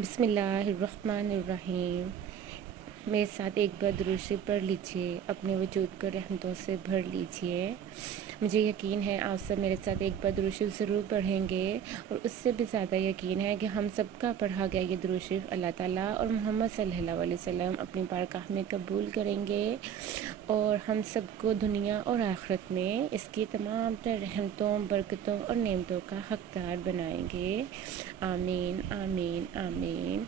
بسم اللہ الرحمن الرحیم۔ میرے ساتھ ایک بار درود شریف پڑھ لیجیے، اپنے وجود کو رحمتوں سے بھر لیجیے۔ مجھے یقین ہے آپ سب میرے ساتھ ایک بار درود شریف ضرور پڑھیں گے، اور اس سے بھی زیادہ یقین ہے کہ ہم سب کا پڑھا گیا یہ درود شریف اللہ تعالیٰ اور محمد صلی اللہ علیہ وسلم اپنی بارگاہ میں قبول کریں گے، اور ہم سب کو دنیا اور آخرت میں اس کی تمام تر رحمتوں، برکتوں اور نعمتوں کا حقدار بنائیں گے۔ آمین آمین آمین۔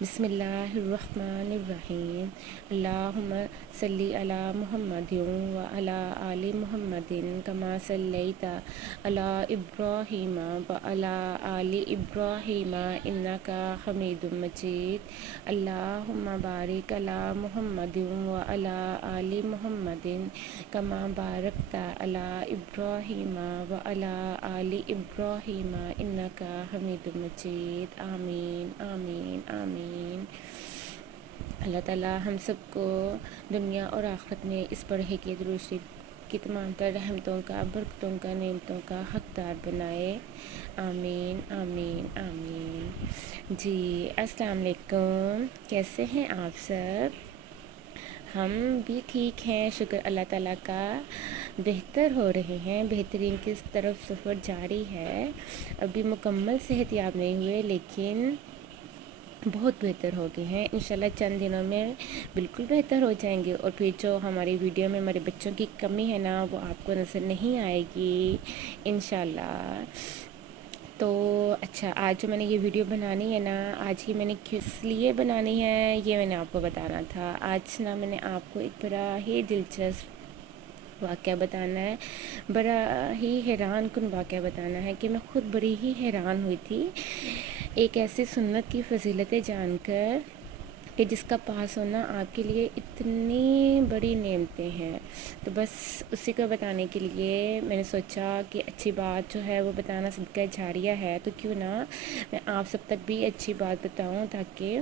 بسم اللہ الرحمن الرحیم۔ اللہم صلی علی محمد و علی آل محمد کما صلیت علی ابراہیم و علی آل ابراہیم انک حمید مجید۔ اللہم بارک علی محمد و علی آل محمد کما بارکت علی ابراہیم و علی آل ابراہیم انک حمید مجید۔ آمین آمین آمین۔ اللہ تعالیٰ ہم سب کو دنیا اور آخرت میں اس پڑھے کے درود شریف کی تمام تر رحمتوں کا، برکتوں کا، نعمتوں کا حقدار بنائے۔ آمین آمین آمین۔ جی السلام علیکم، کیسے ہیں آپ سب؟ ہم بھی ٹھیک ہیں، شکر اللہ تعالیٰ کا، بہتر ہو رہے ہیں، بہترین کی طرف سفر جاری ہے۔ ابھی مکمل صحت یاب نہیں ہوئے، لیکن بہت بہتر ہو گئے ہیں۔ انشاءاللہ چند دنوں میں بالکل بہتر ہو جائیں گے، اور پھر جو ہماری ویڈیو میں ہمارے بچوں کی کمی ہے نا، وہ آپ کو نظر نہیں آئے گی انشاءاللہ۔ تو اچھا، آج جو میں نے یہ ویڈیو بنانی ہے نا، آج ہی میں نے کس لیے بنانی ہے یہ میں نے آپ کو بتانا تھا۔ آج نا میں نے آپ کو ایک بڑا ہی دلچسپ واقعہ بتانا ہے، بڑا ہی حیران کن واقعہ بتانا ہے کہ میں خود بڑی ہی حیران ہوئی تھی ایک ایسی سنت کی فضیلتیں جان کر کہ جس کا پاس ہونا آپ کے لیے اتنی بڑی نعمتیں ہیں۔ تو بس اسی کو بتانے کے لیے میں نے سوچا کہ اچھی بات جو ہے وہ بتانا صدقہ جاریہ ہے، تو کیوں نہ میں آپ سب تک بھی اچھی بات بتاؤں، تاکہ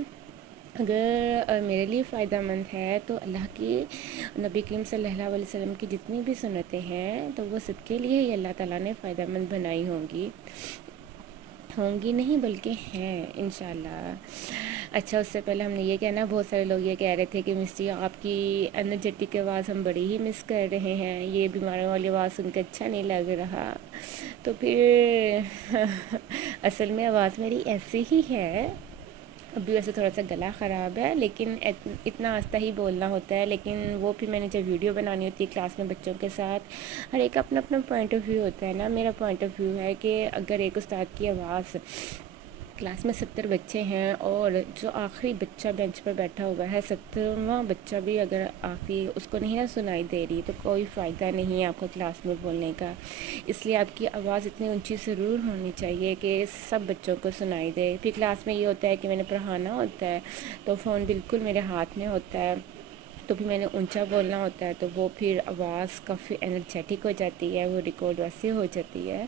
اگر میرے لیے فائدہ مند ہے تو اللہ کی، نبی کریم صلی اللہ علیہ وسلم کی جتنی بھی سنتیں ہیں تو وہ سب کے لیے ہی اللہ تعالیٰ نے فائدہ مند بنائی ہوں گی نہیں بلکہ ہیں انشاءاللہ۔ اچھا، اس سے پہلے ہم نے یہ کہنا، بہت سارے لوگ یہ کہہ رہے تھے کہ مس جی آپ کی انرجیٹک آواز ہم بڑی ہی مس کر رہے ہیں، یہ بیماروں والی آواز سن کے اچھا نہیں لگ رہا۔ تو پھر اصل میں آواز میری ایسی ہی ہے، ابھی ویسے تھوڑا سا گلا خراب ہے، لیکن اتنا آہستہ ہی بولنا ہوتا ہے۔ لیکن وہ پھر میں نے جب ویڈیو بنانی ہوتی ہے کلاس میں بچوں کے ساتھ، ہر ایک اپنا اپنا پوائنٹ آف ویو ہوتا ہے نا۔ میرا پوائنٹ آف ویو ہے کہ اگر ایک استاد کی آواز، کلاس میں 70 بچے ہیں اور جو آخری بچہ بینچ پر بیٹھا ہوا ہے، 70واں بچہ بھی اگر آخری اس کو نہیں نہ سنائی دے رہی تو کوئی فائدہ نہیں ہے آپ کو کلاس میں بولنے کا۔ اس لیے آپ کی آواز اتنی اونچی ضرور ہونی چاہیے کہ سب بچوں کو سنائی دے۔ پھر کلاس میں یہ ہوتا ہے کہ میں نے پڑھانا ہوتا ہے تو فون بالکل میرے ہاتھ میں ہوتا ہے، تو بھی میں نے اونچا بولنا ہوتا ہے، تو وہ پھر آواز کافی انرجیٹک ہو جاتی ہے، وہ ریکارڈ ویسے ہو جاتی ہے۔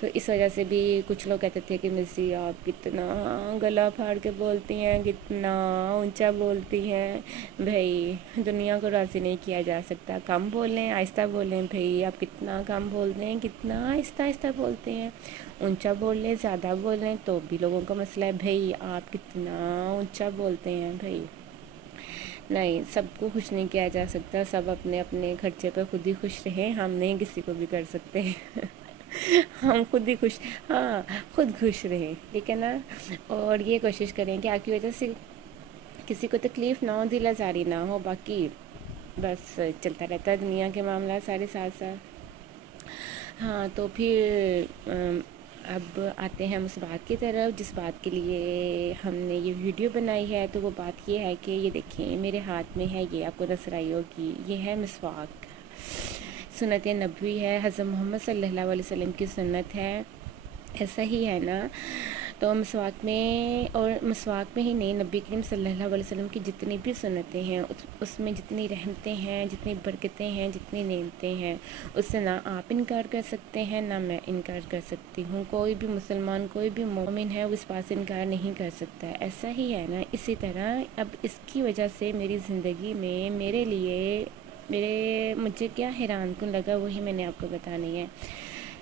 تو اس وجہ سے بھی کچھ لوگ کہتے تھے کہ مس جی آپ کتنا گلا پھاڑ کے بولتی ہیں، کتنا اونچا بولتی ہیں۔ بھائی دنیا کو راضی نہیں کیا جا سکتا، کم بولیں، آہستہ بولیں۔ بھائی آپ کتنا کم بولتے ہیں، کتنا آہستہ آہستہ بولتے ہیں، اونچا بول لیں، زیادہ بول لیں تو بھی لوگوں کا مسئلہ ہے۔ بھائی آپ کتنا اونچا بولتے ہیں۔ بھائی نہیں، سب کو خوش نہیں کیا جا سکتا، سب اپنے اپنے خرچے پر خود ہی خوش رہیں، ہم نہیں کسی کو بھی کر سکتے ہم خود ہی خوش، ہاں خود خوش رہیں، ٹھیک ہے نا۔ اور یہ کوشش کریں کہ آپ کی وجہ سے کسی کو تکلیف نہ ہو، دل آزاری نہ ہو، باقی بس چلتا رہتا ہے دنیا کے معاملات سارے ساتھ ساتھ۔ ہاں تو پھر اب آتے ہیں ہم اس بات کی طرف جس بات کے لیے ہم نے یہ ویڈیو بنائی ہے۔ تو وہ بات یہ ہے کہ یہ دیکھیں میرے ہاتھ میں ہے، یہ آپ کو نظر آئی ہوگی، یہ ہے مسواک، سنت نبوی ہے، حضرت محمد صلی اللہ علیہ وسلم کی سنت ہے، ایسا ہی ہے نا۔ تو مسواک میں، اور مسواک میں ہی نہیں، نبی کریم صلی اللہ علیہ وسلم کی جتنی بھی سنتیں ہیں، اس میں جتنی رحمتیں ہیں، جتنی برکتیں ہیں، جتنی نعمتیں ہیں، اس سے نہ آپ انکار کر سکتے ہیں نہ میں انکار کر سکتی ہوں۔ کوئی بھی مسلمان، کوئی بھی مومن ہے وہ اس بات سے انکار نہیں کر سکتا، ایسا ہی ہے نا۔ اسی طرح اب اس کی وجہ سے میری زندگی میں میرے لیے مجھے کیا حیران کن لگا وہی میں نے آپ کو بتانی ہے۔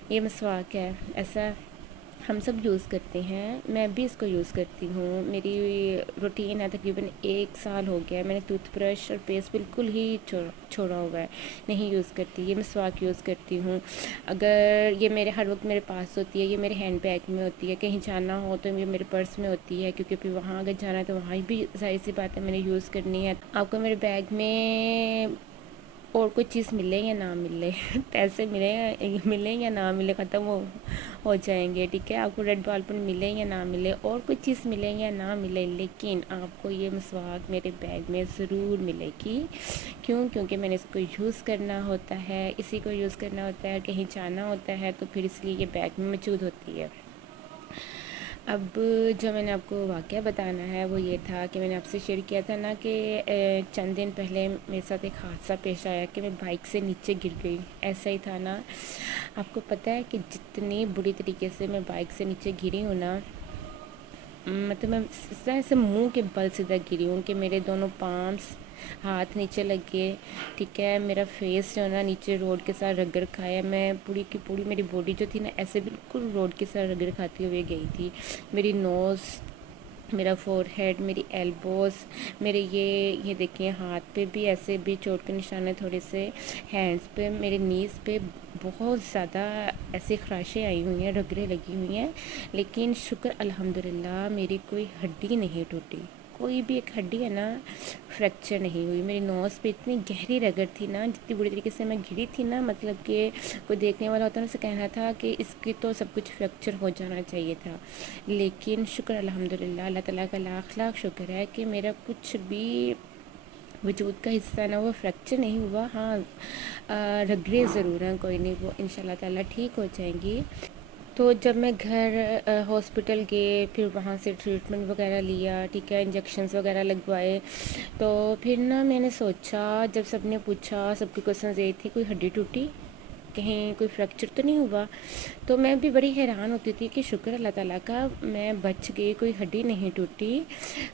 یہ مسواک ہے، ایسا ہم سب یوز کرتے ہیں، میں بھی اس کو یوز کرتی ہوں، میری روٹین ہے، تقریباً 1 سال ہو گیا ہے میں نے ٹوتھ برش اور پیسٹ بالکل ہی چھوڑا ہوا ہے، نہیں یوز کرتی، یہ مسواک یوز کرتی ہوں۔ اگر یہ میرے ہر وقت میرے پاس ہوتی ہے، یہ میرے ہینڈ بیگ میں ہوتی ہے، کہیں جانا ہو تو یہ میرے پرس میں ہوتی ہے، کیونکہ پھر وہاں اگر جانا ہے تو وہاں بھی ظاہر سی بات ہے میں نے یوز کرنی ہے۔ آپ کو میرے بیگ میں اور کوئی چیز ملے یا نہ ملے، پیسے ملیں یا نہ ملے، ختم ہو جائیں گے، ٹھیک ہے، آپ کو ریڈ بال پن ملے یا نہ ملے، اور کوئی چیز ملے یا نہ ملے، لیکن آپ کو یہ مسواک میرے بیگ میں ضرور ملے گی۔ کیونکہ میں نے اس کو یوز کرنا ہوتا ہے، اسی کو یوز کرنا ہوتا ہے، کہیں جانا ہوتا ہے تو پھر اس لیے یہ بیگ میں موجود ہوتی ہے۔ اب جو میں نے آپ کو واقعہ بتانا ہے وہ یہ تھا کہ میں نے آپ سے شیئر کیا تھا نا کہ چند دن پہلے میرے ساتھ ایک حادثہ پیش آیا کہ میں بائک سے نیچے گر گئی، ایسا ہی تھا نا۔ آپ کو پتہ ہے کہ جتنی بری طریقے سے میں بائک سے نیچے گری ہوں نا، مطلب میں اس طرح سے منہ کے بل سیدھا گری ہوں کہ میرے دونوں پامس ہاتھ نیچے لگے، ٹھیک ہے، میرا فیس جو ہے نا نیچے روڈ کے ساتھ رگڑ کھایا، میں پوری کی پوری میری باڈی جو تھی نا ایسے بالکل روڈ کے ساتھ رگڑ کھاتے ہوئے گئی تھی، میری نوز، میرا فور ہیڈ، میری ایلبوز، میرے یہ دیکھیں ہاتھ پہ بھی ایسے بھی چوٹ کے نشانے، تھوڑے سے ہینڈز پہ، میرے نیز پہ بہت زیادہ ایسی خراشیں آئی ہوئی ہیں، رگڑیں لگی ہوئی ہیں، لیکن شکر الحمدللہ میری کوئی ہڈی نہیں ٹوٹی، کوئی بھی ایک ہڈی ہے نا فریکچر نہیں ہوئی۔ میری نوز پہ اتنی گہری رگڑ تھی نا، جتنی بری طریقے سے میں گری تھی نا، مطلب کہ کوئی دیکھنے والا ہوتا نا اسے کہنا تھا کہ اس کی تو سب کچھ فریکچر ہو جانا چاہیے تھا، لیکن شکر الحمدللہ، اللہ تعالیٰ کا لاکھ لاکھ شکر ہے کہ میرا کچھ بھی وجود کا حصہ نا وہ فریکچر نہیں ہوا، ہاں رگڑیں ضرور ہیں، کوئی نہیں، وہ انشاءاللہ تعالیٰ ٹھیک ہو جائیں گی۔ تو جب میں گھر ہاسپٹل گئے، پھر وہاں سے ٹریٹمنٹ وغیرہ لیا، ٹھیک ہے، انجیکشنز وغیرہ لگوائے، تو پھر نا میں نے سوچا، جب سب نے پوچھا، سب کی کوشچنز یہ تھی کوئی ہڈی ٹوٹی، کہیں کوئی فریکچر تو نہیں ہوا، تو میں بھی بڑی حیران ہوتی تھی کہ شکر اللہ تعالیٰ کا میں بچ گئی، کوئی ہڈی نہیں ٹوٹی۔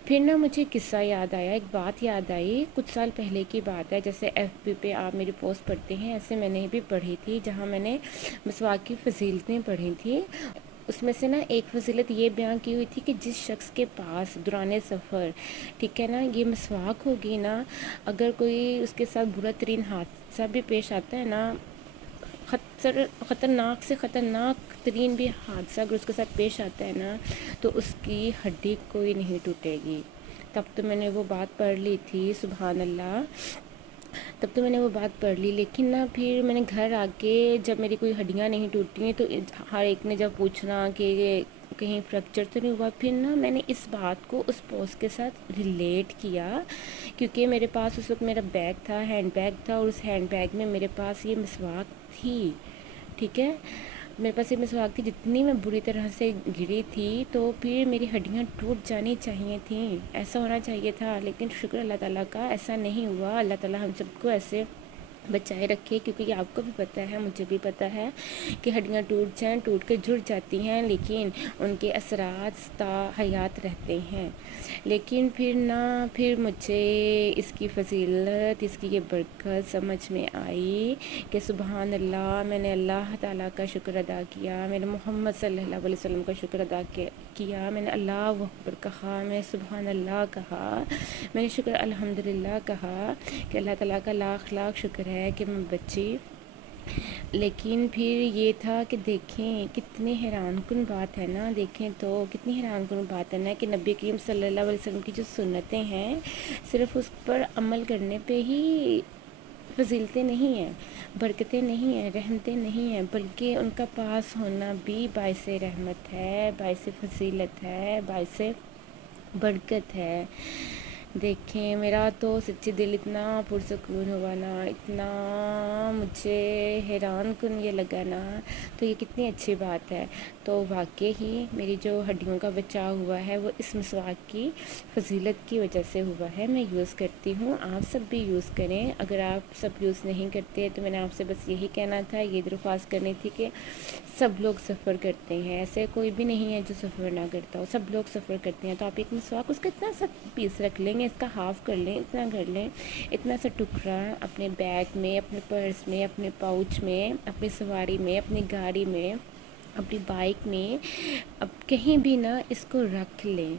پھر نا مجھے قصہ یاد آیا، ایک بات یاد آئی، کچھ سال پہلے کی بات ہے، جیسے ایف بی پہ آپ میری پوسٹ پڑھتے ہیں، ایسے میں نے بھی پڑھی تھی، جہاں میں نے مسواک کی فضیلتیں پڑھی تھیں۔ اس میں سے نا ایک فضیلت یہ بیان کی ہوئی تھی کہ جس شخص کے پاس دوران سفر، ٹھیک ہے نا، یہ مسواک ہوگی نا، اگر کوئی اس کے ساتھ برا ترین حادثہ بھی پیش آتا ہے نا، خطرناک سے خطرناک ترین بھی حادثہ اگر اس کے ساتھ پیش آتا ہے نا، تو اس کی ہڈی کوئی نہیں ٹوٹے گی۔ تب تو میں نے وہ بات پڑھ لی تھی، سبحان اللہ، تب تو میں نے وہ بات پڑھ لی، لیکن نا پھر میں نے گھر آ کے جب میری کوئی ہڈیاں نہیں ٹوٹی تو ہر ایک نے جب پوچھنا کہ کہیں فریکچر تو نہیں ہوا، پھر نا میں نے اس بات کو اس پوسٹ کے ساتھ ریلیٹ کیا، کیونکہ میرے پاس اس وقت میرا بیگ تھا، ہینڈ بیگ تھا، اور اس ہینڈ بیگ میں میرے پاس یہ مسواک تھی، ٹھیک ہے، میرے پاس یہ مسواک تھی، جتنی میں بری طرح سے گری تھی تو پھر میری ہڈیاں ٹوٹ جانی چاہیے تھیں، ایسا ہونا چاہیے تھا، لیکن شکر اللہ تعالیٰ کا ایسا نہیں ہوا۔ اللہ تعالیٰ ہم سب کو ایسے بچائے رکھے، کیونکہ یہ آپ کو بھی پتہ ہے، مجھے بھی پتہ ہے کہ ہڈیاں ٹوٹ جائیں، ٹوٹ کے جڑ جاتی ہیں، لیکن ان کے اثرات تا حیات رہتے ہیں۔ لیکن پھر مجھے اس کی فضیلت، اس کی یہ برکت سمجھ میں آئی کہ سبحان اللہ، میں نے اللہ تعالیٰ کا شکر ادا کیا، میں نے محمد صلی اللہ علیہ وسلم کا شکر ادا کیا، میں نے اللہ اکبر کہا، میں سبحان اللہ کہا، میں نے شکر الحمدللہ کہا کہ اللہ تعالیٰ کا لاکھ لاکھ شکر ہے کہ میں بچی۔ لیکن پھر یہ تھا کہ دیکھیں کتنی حیران کن بات ہے نا، دیکھیں تو کتنی حیران کن بات ہے نا کہ نبی کریم صلی اللہ علیہ وسلم کی جو سنتیں ہیں، صرف اس پر عمل کرنے پہ ہی فضیلتیں نہیں ہیں، برکتیں نہیں ہیں، رحمتیں نہیں ہیں، بلکہ ان کا پاس ہونا بھی باعث رحمت ہے، باعث فضیلت ہے، باعث برکت ہے۔ دیکھیں میرا تو سچی دل اتنا پرسکون ہوا نا، اتنا مجھے حیران کن یہ لگا نا، تو یہ کتنی اچھی بات ہے۔ تو واقعی ہی میری جو ہڈیوں کا بچاؤ ہوا ہے وہ اس مسواک کی فضیلت کی وجہ سے ہوا ہے، میں یوز کرتی ہوں، آپ سب بھی یوز کریں۔ اگر آپ سب یوز نہیں کرتے تو میں نے آپ سے بس یہی کہنا تھا، یہ درخواست کرنی تھی کہ سب لوگ سفر کرتے ہیں، ایسے کوئی بھی نہیں ہے جو سفر نہ کرتا ہو، سب لوگ سفر کرتے ہیں، تو آپ ایک مسواک اس کا اتنا سا پیس رکھ لیں گے، اس کا ہاف کر لیں، اتنا کر لیں، اتنا سا ٹکڑا اپنے بیگ میں، اپنے پرس میں، اپنے پاؤچ میں، اپنی سواری میں، اپنی گاڑی میں اپنی بائک میں اب کہیں بھی نہ اس کو رکھ لیں،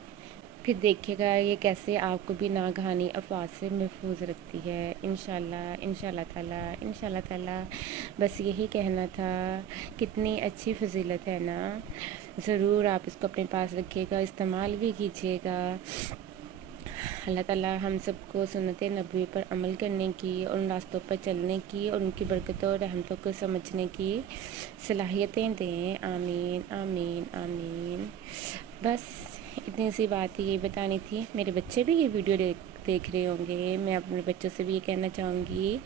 پھر دیکھیے گا یہ کیسے آپ کو بھی ناگہانی افات سے محفوظ رکھتی ہے انشاءاللہ انشاءاللہ تعالی۔ بس یہی کہنا تھا، کتنی اچھی فضیلت ہے نا، ضرور آپ اس کو اپنے پاس رکھیے گا، استعمال بھی کیجیے گا۔ اللہ تعالی ہم سب کو سنت نبوی پر عمل کرنے کی اور ان راستوں پر چلنے کی اور ان کی برکتوں اور رحمتوں کو سمجھنے کی صلاحیتیں دیں، آمین آمین آمین۔ بس اتنی سی بات یہ بتانی تھی۔ میرے بچے بھی یہ ویڈیو دیکھ رہے ہوں گے، میں اپنے بچوں سے بھی یہ کہنا چاہوں گی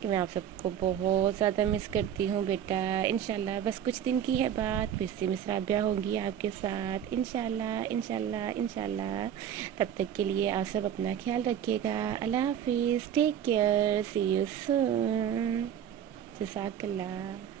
کہ میں آپ سب کو بہت زیادہ مس کرتی ہوں بیٹا۔ انشاءاللہ بس کچھ دن کی ہے بات، پھر سے مصرابیہ ہوگی آپ کے ساتھ انشاءاللہ۔ تب تک کے لیے آپ سب اپنا خیال رکھیے گا۔ اللہ حافظ، take care, C you soon, جزاک اللہ۔